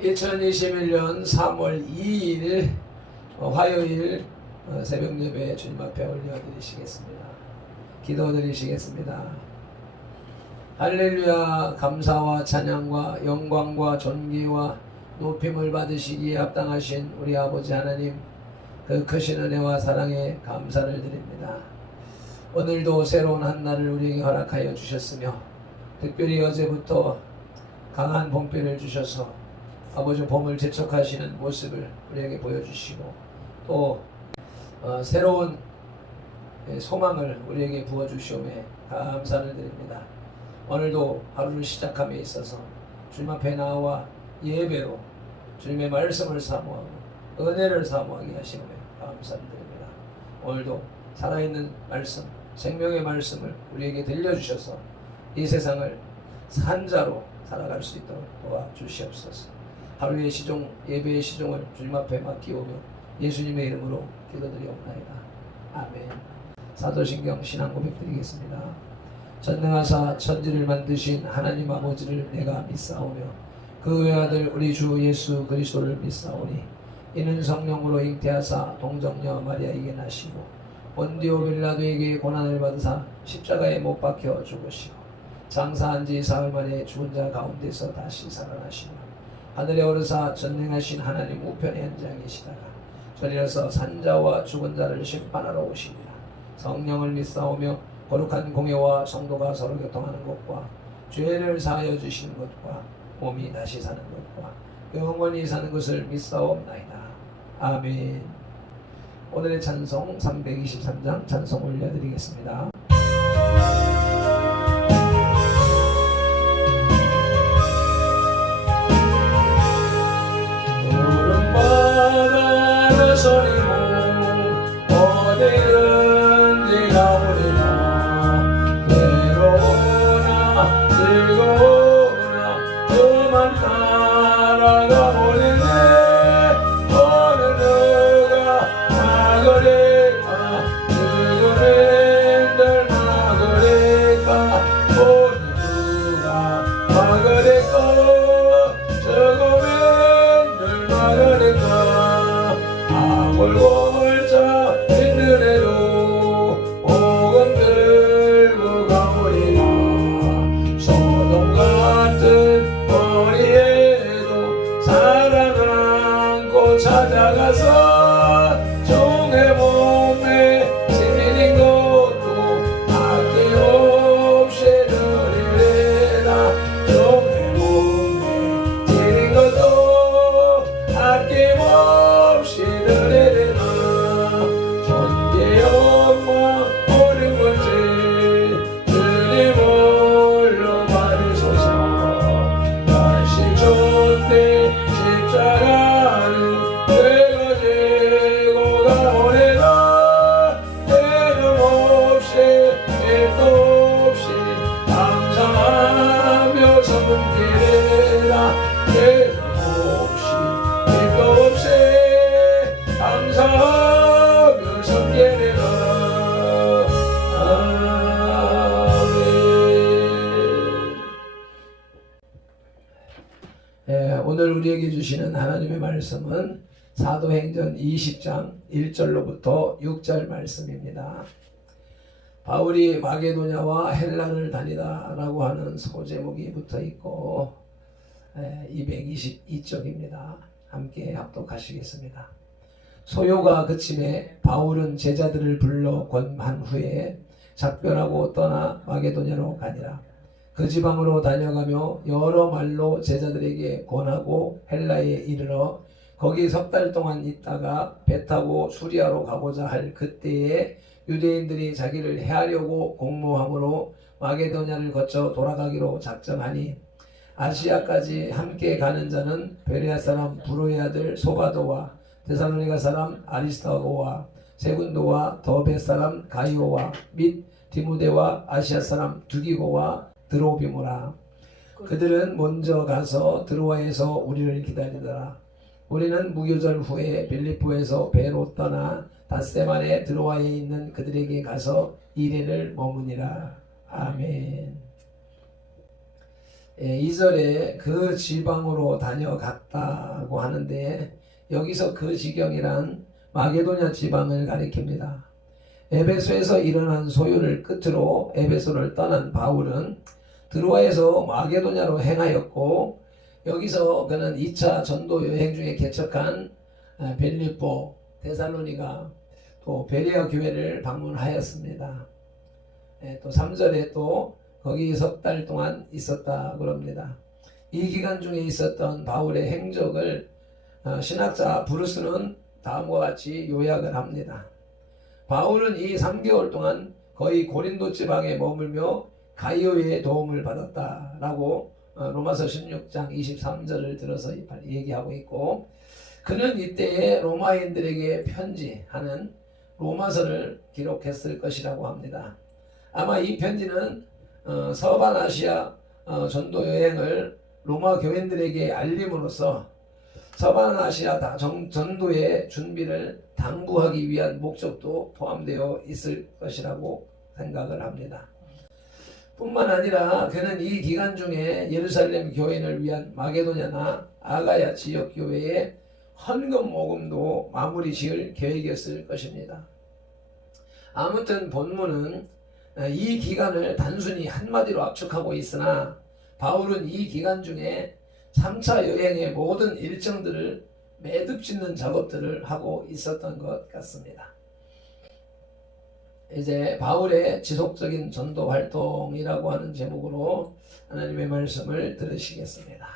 2021년 3월 2일 화요일 새벽 예배 주님 앞에 올려드리시겠습니다. 기도드리시겠습니다. 할렐루야. 감사와 찬양과 영광과 존귀와 높임을 받으시기에 합당하신 우리 아버지 하나님, 그 크신 은혜와 사랑에 감사를 드립니다. 오늘도 새로운 한 날을 우리에게 허락하여 주셨으며, 특별히 어제부터 강한 봄비를 주셔서 아버지 봄을 재촉하시는 모습을 우리에게 보여주시고, 또 새로운 소망을 우리에게 부어주시오매 감사를 드립니다. 오늘도 하루를 시작함에 있어서 주님 앞에 나와 예배로 주님의 말씀을 사모하고 은혜를 사모하게 하시오매 감사를 드립니다. 오늘도 살아있는 말씀, 생명의 말씀을 우리에게 들려주셔서 이 세상을 산자로 살아갈 수 있도록 도와주시옵소서. 하루의 시종, 예배의 시종을 주님 앞에 맡기오며 예수님의 이름으로 기도드리옵나이다. 아멘. 사도신경 신앙 고백 드리겠습니다. 전능하사 천지를 만드신 하나님 아버지를 내가 믿사오며 그 외아들 우리 주 예수 그리스도를 믿사오니 이는 성령으로 잉태하사 동정녀 마리아에게 나시고 본디오 빌라도에게 고난을 받으사 십자가에 못 박혀 죽으시고 장사한 지 사흘 만에 죽은 자 가운데서 다시 살아나시며 하늘에 오르사 전능하신 하나님 우편에 앉아 계시다가 저리로서 산자와 죽은 자를 심판하러 오시니라. 성령을 믿사오며 거룩한 공예와 성도가 서로 교통하는 것과 죄를 사하여 주시는 것과 몸이 다시 사는 것과 영원히 사는 것을 믿사옵나이다. 아멘. 오늘의 찬송 323장 찬송 올려드리겠습니다. 소리모 어디든지 가오리라. 외로우나 즐거우나 저만 따라가오리네. 어느 누가 막으리까 누구인들 막으리까 어느 누가 막으리까 저거인들 막으리까. 골골자 빈들에도 복음 들고 가오리라. 소돔 같은 거리에도 사랑 안고 찾아가서 종의 몸에 시민인 것도 아낌없이 드리리라. 종의 몸에 시민 것도 아낌없이 드리리라. 오늘 우리에게 주시는 하나님의 말씀은 사도행전 20장 1절로부터 6절 말씀입니다. 바울이 마게도냐와 헬라를 다니다 라고 하는 소제목이 붙어 있고 222쪽입니다. 함께 합독하시겠습니다. 소요가 그침에 바울은 제자들을 불러 권한 후에 작별하고 떠나 마게도냐로 가니라. 그 지방으로 다녀가며 여러 말로 제자들에게 권하고 헬라에 이르러 거기 석 달 동안 있다가 배 타고 수리아로 가고자 할 그때에 유대인들이 자기를 해하려고 공모함으로 마게도냐를 거쳐 돌아가기로 작정하니 아시아까지 함께 가는 자는 베레아 사람 브로의 아들 소바도와 데살로니가 사람 아리스타고와 세군도와 더베 사람 가이오와 및 디무데와 아시아 사람 두기고와 드로비모라. 그들은 먼저 가서 드로아에서 우리를 기다리더라. 우리는 무교절 후에 빌립보에서 배로 떠나 닷새만에 드로아에 있는 그들에게 가서 이래를 머무니라. 아멘. 2절에 그 지방으로 다녀갔다고 하는데 여기서 그 지경이란 마게도냐 지방을 가리킵니다. 에베소에서 일어난 소요를 끝으로 에베소를 떠난 바울은 드로아에서 마게도냐로 행하였고 여기서 그는 2차 전도 여행 중에 개척한 빌립보, 데살로니가 또 베레아 교회를 방문하였습니다. 또 3절에 또 거기 석 달 동안 있었다 그럽니다. 이 기간 중에 있었던 바울의 행적을 신학자 브루스는 다음과 같이 요약을 합니다. 바울은 이 3개월 동안 거의 고린도 지방에 머물며 가이오의 도움을 받았다라고 로마서 16장 23절을 들어서 얘기하고 있고, 그는 이때에 로마인들에게 편지하는 로마서를 기록했을 것이라고 합니다. 아마 이 편지는 서반아시아 전도 여행을 로마 교인들에게 알림으로써 서반아시아 전도의 준비를 당부하기 위한 목적도 포함되어 있을 것이라고 생각을 합니다. 뿐만 아니라 그는 이 기간 중에 예루살렘 교인을 위한 마게도냐나 아가야 지역 교회에 헌금 모금도 마무리 지을 계획이었을 것입니다. 아무튼 본문은 이 기간을 단순히 한마디로 압축하고 있으나 바울은 이 기간 중에 3차 여행의 모든 일정들을 매듭 짓는 작업들을 하고 있었던 것 같습니다. 이제 바울의 지속적인 전도 활동이라고 하는 제목으로 하나님의 말씀을 들으시겠습니다.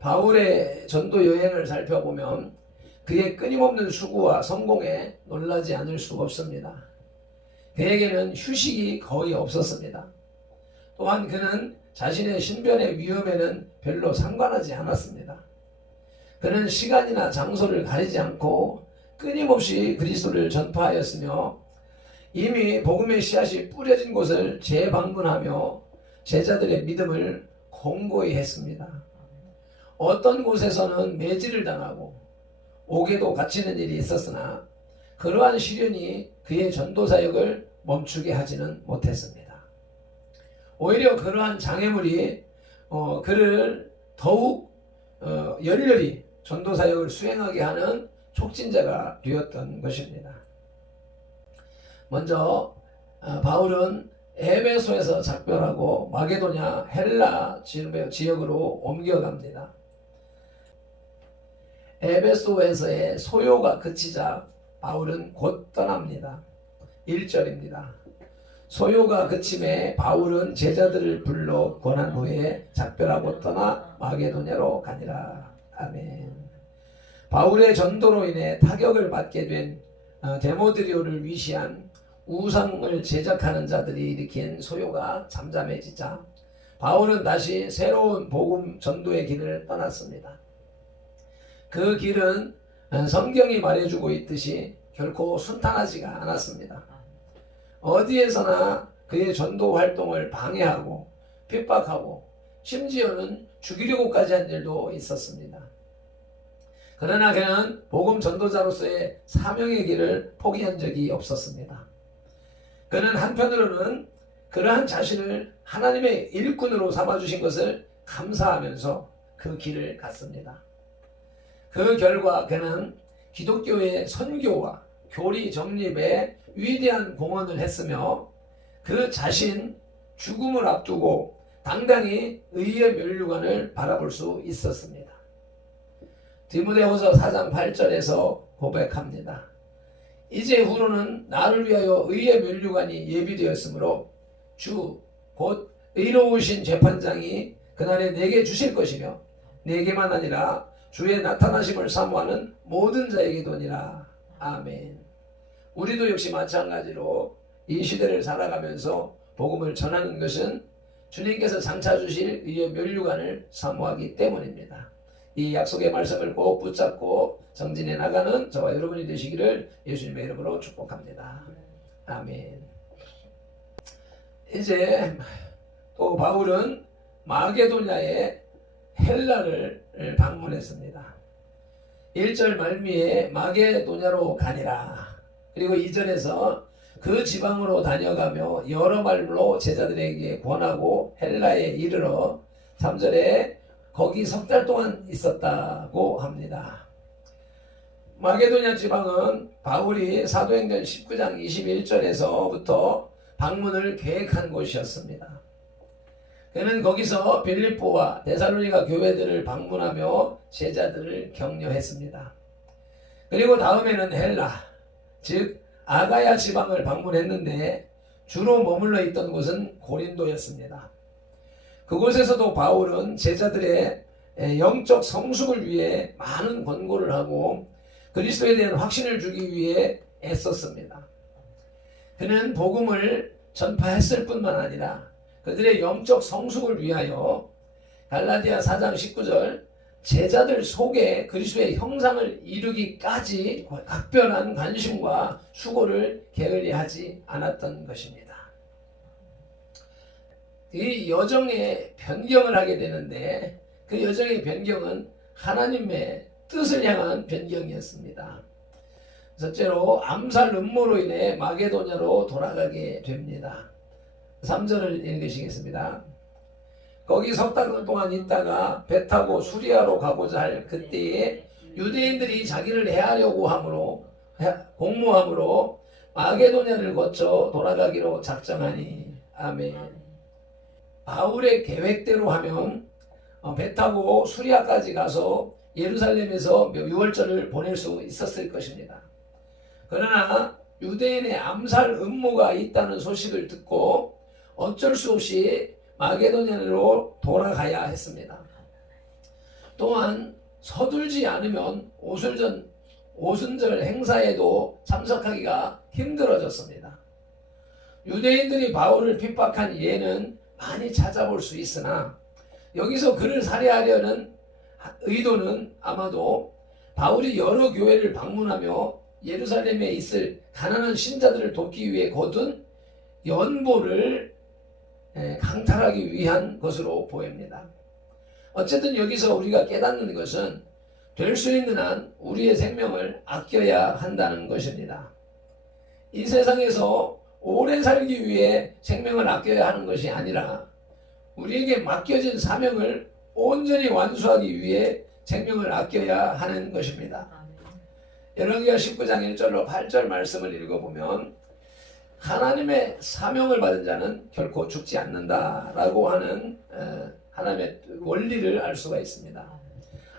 바울의 전도 여행을 살펴보면 그의 끊임없는 수고와 성공에 놀라지 않을 수 없습니다. 그에게는 휴식이 거의 없었습니다. 또한 그는 자신의 신변의 위험에는 별로 상관하지 않았습니다. 그는 시간이나 장소를 가리지 않고 끊임없이 그리스도를 전파하였으며 이미 복음의 씨앗이 뿌려진 곳을 재방문하며 제자들의 믿음을 공고히 했습니다. 어떤 곳에서는 매질을 당하고 옥에도 갇히는 일이 있었으나 그러한 시련이 그의 전도 사역을 멈추게 하지는 못했습니다. 오히려 그러한 장애물이 그를 더욱 열렬히 전도 사역을 수행하게 하는 촉진자가 되었던 것입니다. 먼저 바울은 에베소에서 작별하고 마게도냐 헬라 지역으로 옮겨갑니다. 에베소에서의 소요가 그치자 바울은 곧 떠납니다. 1절입니다. 소요가 그침에 바울은 제자들을 불러 권한 후에 작별하고 떠나 마게도냐로 가니라. 아멘. 바울의 전도로 인해 타격을 받게 된 데모드리오를 위시한 우상을 제작하는 자들이 일으킨 소요가 잠잠해지자 바울은 다시 새로운 복음 전도의 길을 떠났습니다. 그 길은 성경이 말해주고 있듯이 결코 순탄하지가 않았습니다. 어디에서나 그의 전도 활동을 방해하고 핍박하고 심지어는 죽이려고까지 한 일도 있었습니다. 그러나 그는 복음 전도자로서의 사명의 길을 포기한 적이 없었습니다. 그는 한편으로는 그러한 자신을 하나님의 일꾼으로 삼아주신 것을 감사하면서 그 길을 갔습니다. 그 결과 그는 기독교의 선교와 교리 정립에 위대한 공헌을 했으며 그 자신 죽음을 앞두고 당당히 의의 면류관을 바라볼 수 있었습니다. 디모데후서 4장 8절에서 고백합니다. 이제 후로는 나를 위하여 의의 면류관이 예비되었으므로 주 곧 의로우신 재판장이 그날에 내게 주실 것이며 내게만 아니라 주의 나타나심을 사모하는 모든 자에게도니라. 아멘. 우리도 역시 마찬가지로 이 시대를 살아가면서 복음을 전하는 것은 주님께서 장차 주실 의의 면류관을 사모하기 때문입니다. 이 약속의 말씀을 꼭 붙잡고 정진해 나가는 저와 여러분이 되시기를 예수님의 이름으로 축복합니다. 아멘. 이제 또 바울은 마게도냐의 헬라를 방문했습니다. 1절 말미에 마게도냐로 가니라. 그리고 2절에서 그 지방으로 다녀가며 여러 말로 제자들에게 권하고 헬라에 이르러 3절에 거기 석 달 동안 있었다고 합니다. 마게도냐 지방은 바울이 사도행전 19장 21절에서부터 방문을 계획한 곳이었습니다. 그는 거기서 빌립보와 데살로니가 교회들을 방문하며 제자들을 격려했습니다. 그리고 다음에는 헬라, 즉 아가야 지방을 방문했는데 주로 머물러 있던 곳은 고린도였습니다. 그곳에서도 바울은 제자들의 영적 성숙을 위해 많은 권고를 하고 그리스도에 대한 확신을 주기 위해 애썼습니다. 그는 복음을 전파했을 뿐만 아니라 그들의 영적 성숙을 위하여 갈라디아 4장 19절 제자들 속에 그리스도의 형상을 이루기까지 각별한 관심과 수고를 게을리하지 않았던 것입니다. 이 여정의 변경을 하게 되는데 그 여정의 변경은 하나님의 뜻을 향한 변경이었습니다. 첫째로 암살 음모로 인해 마게도냐로 돌아가게 됩니다. 3절을 읽으시겠습니다. 거기 석 달 동안 있다가 배 타고 수리아로 가고자 할 그때에 유대인들이 자기를 해하려고 공모함으로 마게도냐를 거쳐 돌아가기로 작정하니. 아멘. 바울의 계획대로 하면 배 타고 수리아까지 가서 예루살렘에서 6월절을 보낼 수 있었을 것입니다. 그러나 유대인의 암살 음모가 있다는 소식을 듣고 어쩔 수 없이 마게도냐로 돌아가야 했습니다. 또한 서둘지 않으면 오순절 행사에도 참석하기가 힘들어졌습니다. 유대인들이 바울을 핍박한 예는 많이 찾아볼 수 있으나 여기서 그를 살해하려는 의도는 아마도 바울이 여러 교회를 방문하며 예루살렘에 있을 가난한 신자들을 돕기 위해 거둔 연보를 강탈하기 위한 것으로 보입니다. 어쨌든 여기서 우리가 깨닫는 것은 될 수 있는 한 우리의 생명을 아껴야 한다는 것입니다. 이 세상에서 오래 살기 위해 생명을 아껴야 하는 것이 아니라 우리에게 맡겨진 사명을 온전히 완수하기 위해 생명을 아껴야 하는 것입니다. 열왕기하 19장 1절로 8절 말씀을 읽어보면 하나님의 사명을 받은 자는 결코 죽지 않는다라고 하는 하나님의 원리를 알 수가 있습니다.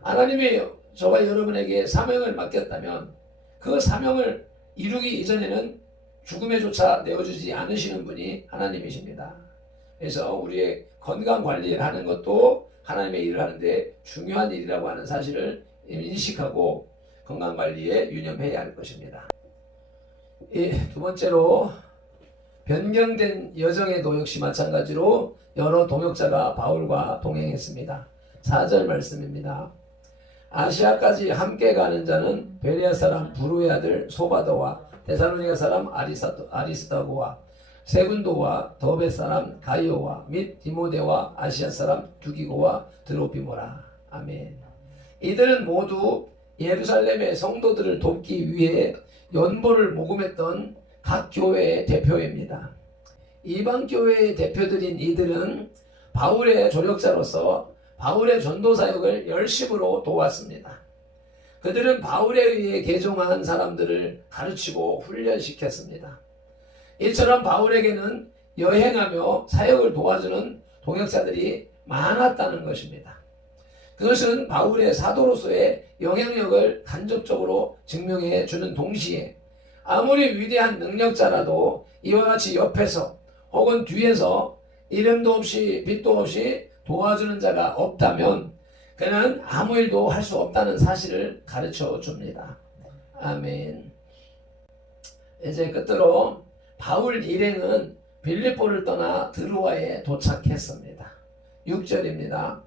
하나님이 저와 여러분에게 사명을 맡겼다면 그 사명을 이루기 이전에는 죽음에조차 내어주지 않으시는 분이 하나님이십니다. 그래서 우리의 건강 관리를 하는 것도 하나님의 일을 하는데 중요한 일이라고 하는 사실을 인식하고 건강 관리에 유념해야 할 것입니다. 두 번째로 변경된 여정에도 역시 마찬가지로 여러 동역자가 바울과 동행했습니다. 4절 말씀입니다. 아시아까지 함께 가는 자는 베레아 사람 브루의 아들 소바더와 데살로니가 사람 아리스다고와 세군도와 더베 사람 가이오와 및 디모데와 아시아 사람 두기고와 드로피모라. 아멘. 이들은 모두 예루살렘의 성도들을 돕기 위해 연보를 모금했던 각 교회의 대표입니다. 이방 교회의 대표들인 이들은 바울의 조력자로서 바울의 전도 사역을 열심으로 도왔습니다. 그들은 바울에 의해 개종한 사람들을 가르치고 훈련시켰습니다. 이처럼 바울에게는 여행하며 사역을 도와주는 동역자들이 많았다는 것입니다. 그것은 바울의 사도로서의 영향력을 간접적으로 증명해 주는 동시에 아무리 위대한 능력자라도 이와 같이 옆에서 혹은 뒤에서 이름도 없이 빛도 없이 도와주는 자가 없다면 그는 아무 일도 할 수 없다는 사실을 가르쳐 줍니다. 아멘. 이제 끝으로 바울 일행은 빌립보를 떠나 드로아에 도착했습니다. 6절입니다.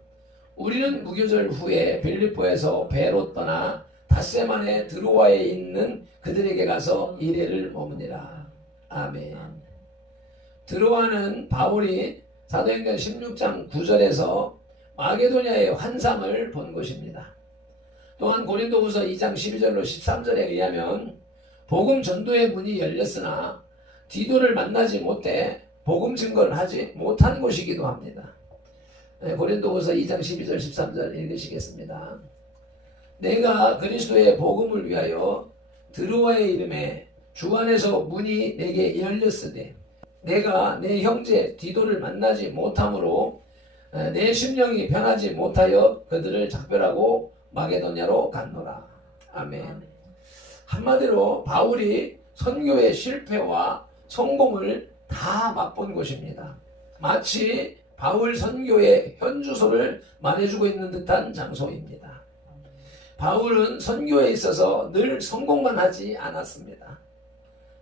우리는 무교절 후에 빌립보에서 배로 떠나 닷새 만에 드로아에 있는 그들에게 가서 이레를 머무니라. 아멘. 드로아는 바울이 사도행전 16장 9절에서 마게도냐의 환상을 본 곳입니다. 또한 고린도후서 2장 12절로 13절에 의하면 복음 전도의 문이 열렸으나 디도를 만나지 못해 복음 증거를 하지 못한 곳이기도 합니다. 고린도후서 2장 12절 13절 읽으시겠습니다. 내가 그리스도의 복음을 위하여 드루아의 이름에 주 안에서 문이 내게 열렸으되 내가 내 형제 디도를 만나지 못함으로 내 심령이 변하지 못하여 그들을 작별하고 마게도냐로 갔노라. 아멘. 한마디로 바울이 선교의 실패와 성공을 다 맛본 곳입니다. 마치 바울 선교의 현주소를 말해주고 있는 듯한 장소입니다. 바울은 선교에 있어서 늘 성공만 하지 않았습니다.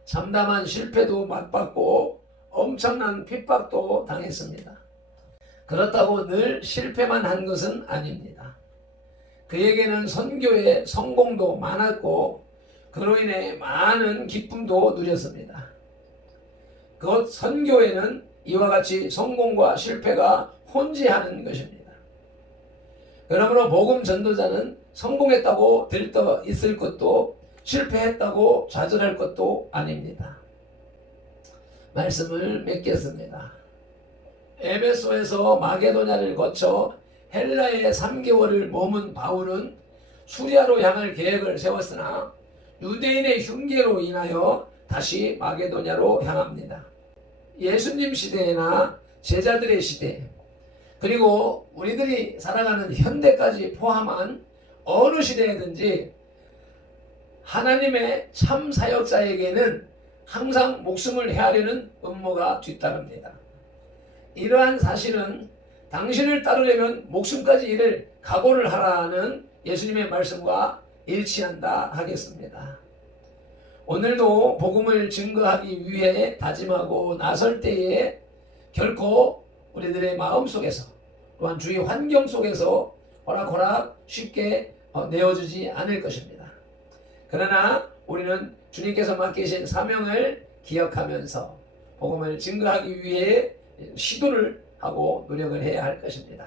참담한 실패도 맛봤고 엄청난 핍박도 당했습니다. 그렇다고 늘 실패만 한 것은 아닙니다. 그에게는 선교의 성공도 많았고 그로 인해 많은 기쁨도 누렸습니다. 그 선교에는 이와 같이 성공과 실패가 혼재하는 것입니다. 그러므로 복음 전도자는 성공했다고 들떠 있을 것도 실패했다고 좌절할 것도 아닙니다. 말씀을 맺겠습니다. 에베소에서 마게도냐를 거쳐 헬라에 3개월을 머문 바울은 수리아로 향할 계획을 세웠으나 유대인의 흉계로 인하여 다시 마게도냐로 향합니다. 예수님 시대나 제자들의 시대 그리고 우리들이 살아가는 현대까지 포함한 어느 시대에든지 하나님의 참 사역자에게는 항상 목숨을 헤아리는 음모가 뒤따릅니다. 이러한 사실은 당신을 따르려면 목숨까지 잃을 각오를 하라는 예수님의 말씀과 일치한다 하겠습니다. 오늘도 복음을 증거하기 위해 다짐하고 나설 때에 결코 우리들의 마음 속에서 또한 주위 환경 속에서 호락호락 쉽게 내어주지 않을 것입니다. 그러나 우리는 주님께서 맡기신 사명을 기억하면서 복음을 증거하기 위해 시도를 하고 노력을 해야 할 것입니다.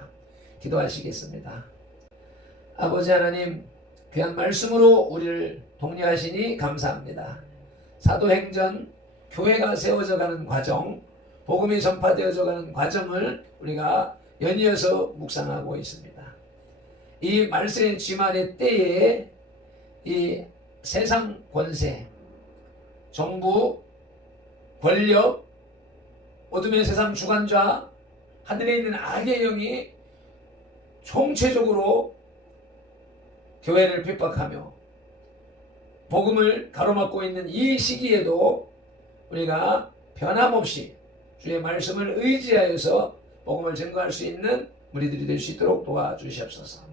기도하시겠습니다. 아버지 하나님, 귀한 말씀으로 우리를 독려하시니 감사합니다. 사도행전 교회가 세워져 가는 과정, 복음이 전파되어져 가는 과정을 우리가 연이어서 묵상하고 있습니다. 이 말씀의 쥐말의 때에 이 세상 권세, 정부, 권력, 어둠의 세상 주관자, 하늘에 있는 악의 영이 총체적으로 교회를 핍박하며 복음을 가로막고 있는 이 시기에도 우리가 변함없이 주의 말씀을 의지하여서 복음을 증거할 수 있는 무리들이 될 수 있도록 도와주시옵소서.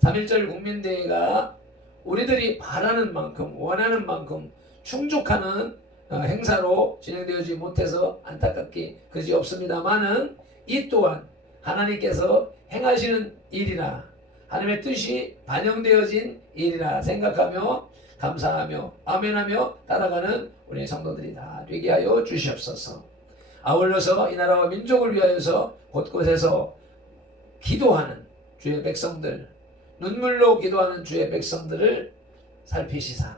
3.1절 국민대회가 우리들이 바라는 만큼 원하는 만큼 충족하는 행사로 진행되어지지 못해서 안타깝기 그지없습니다마는 이 또한 하나님께서 행하시는 일이라 하나님의 뜻이 반영되어진 일이라 생각하며 감사하며 아멘하며 따라가는 우리 성도들이 다 되게 하여 주시옵소서. 아울러서 이 나라와 민족을 위하여서 곳곳에서 기도하는 주의 백성들, 눈물로 기도하는 주의 백성들을 살피시사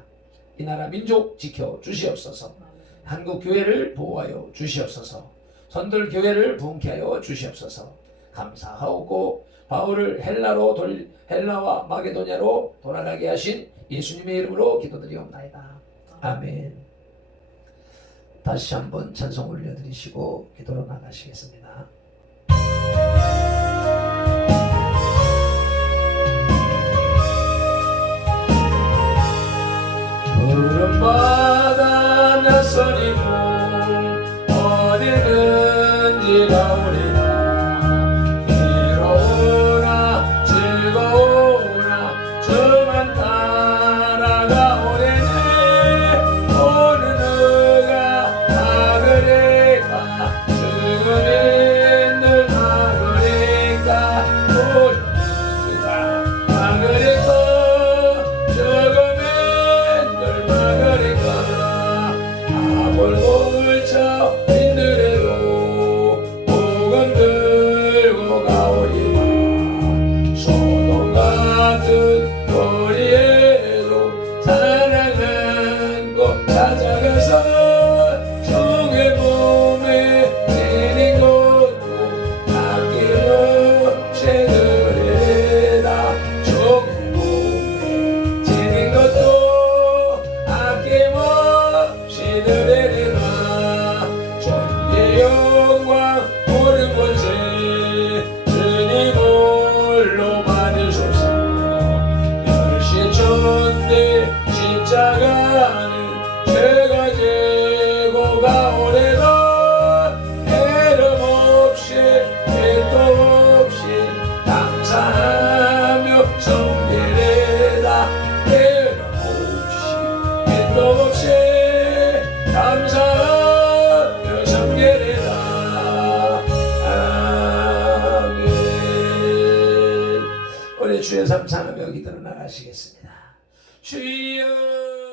이 나라 민족 지켜 주시옵소서. 한국 교회를 보호하여 주시옵소서. 선돌 교회를 부흥케 하여 주시옵소서. 감사하고 바울을 헬라와 마게도냐로 돌아가게 하신 예수님의 이름으로 기도드리옵나이다. 아멘. 다시 한번 찬송 올려드리시고 기도로 나가시겠습니다. 푸른바다 낯선 이물 어디든지 가오리라. 괴로우나 즐거우나 저만 따라가오리니 어느 누가 막으리까 죽음인들 막으리까 어느 누가 막으리까 죽음인들 막으리까 아골골차 인들에도 복음 들고 가오리라. 소돔 같은 거리에도 사랑한 곳 찾아가서 주의 몸에 내린 것도 아끼는 참으며 기도로 나가시겠습니다. 주여